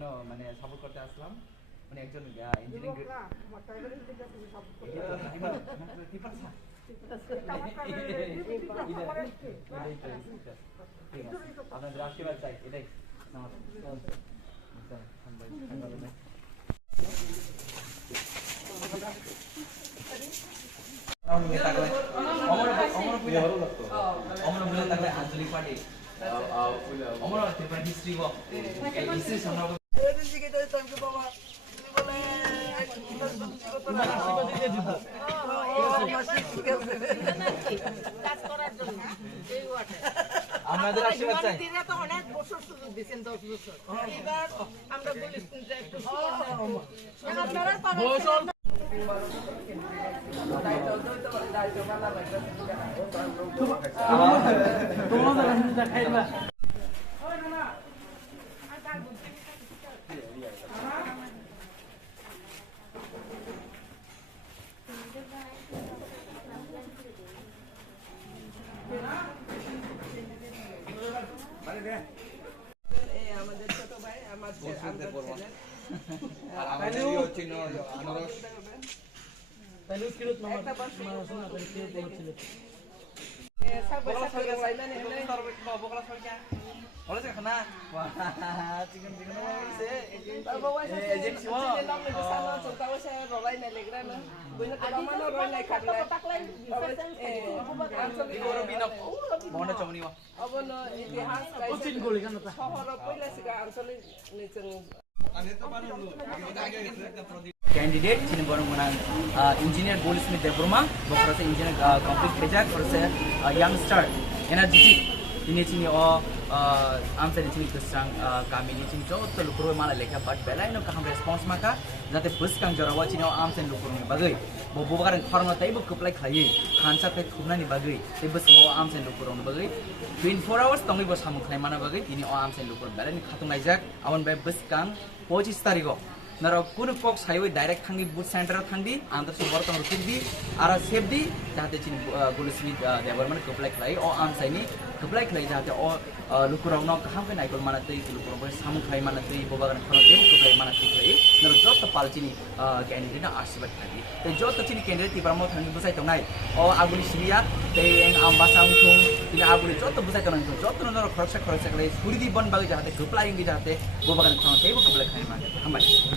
জন্য মানে সাপোর্ট করতে আসলাম মানে একজন ইঞ্জিনিয়ারিং আপনাদের আশীর্বাদ চাই এটাই আঞ্চলিক পার্টি অমর হিস্ট্রি হিস্ট্রি সম্পর্কে আমাদের আশীর্বাদ চাই তো অনেক বছর সুযোগ দিয়েছেন 10 বছর এবার আমরা বলি শুনতে একটু আপনারা পাবেন আমাদের ছোট ভাই আমার candidate sini baru menang engineer Goldsmith Debroma bokra se engineer complete project for se youngster energetic ini sini am se sini kesang kami ini sini jauh tu lukuro malah lekha but belai no kaham response maka jate bus kang jarawa sini am se lukuro ni bagai bo karan khorma tai bo kuplai khai khansa pe khubna ni bagai te bus bo am se lukuro ni bagai 24 hours tongi bo samu khai mana bagai ini am se lukuro belai ni khatung naijak awan bai bus kang 25 tarikh नर कुन पक्ष highway direct थांगी booth center थांगी आंध्र से वर्तन रुकिक दी आरा safe दी जाते चिन गोलस्मिथ देवरमान कपलाय खलाई ओ आम साइनी कपलाय खलाई जाते ओ लुकुराव न कहां पे नाइकल माना तै लुकुराव पे सामु खलाई माना तै बोबागन खनो देव कपलाय माना तै खलाई नर जत पालचिनी कैंडिडेट आशीर्वाद थांगी तै जत चिनी कैंडिडेट तिब्रामो थांगी बुसाय तंनाय ओ आगुनि सिरिया तै आम बासाम थुं तिना आगुनि जत बुसाय तंनाय जत नर खरसा खरसा खलाई सुरिदि बन बागै जाते कपलाय जाते बोबागन खनो देव कपलाय खलाई माना हामबाय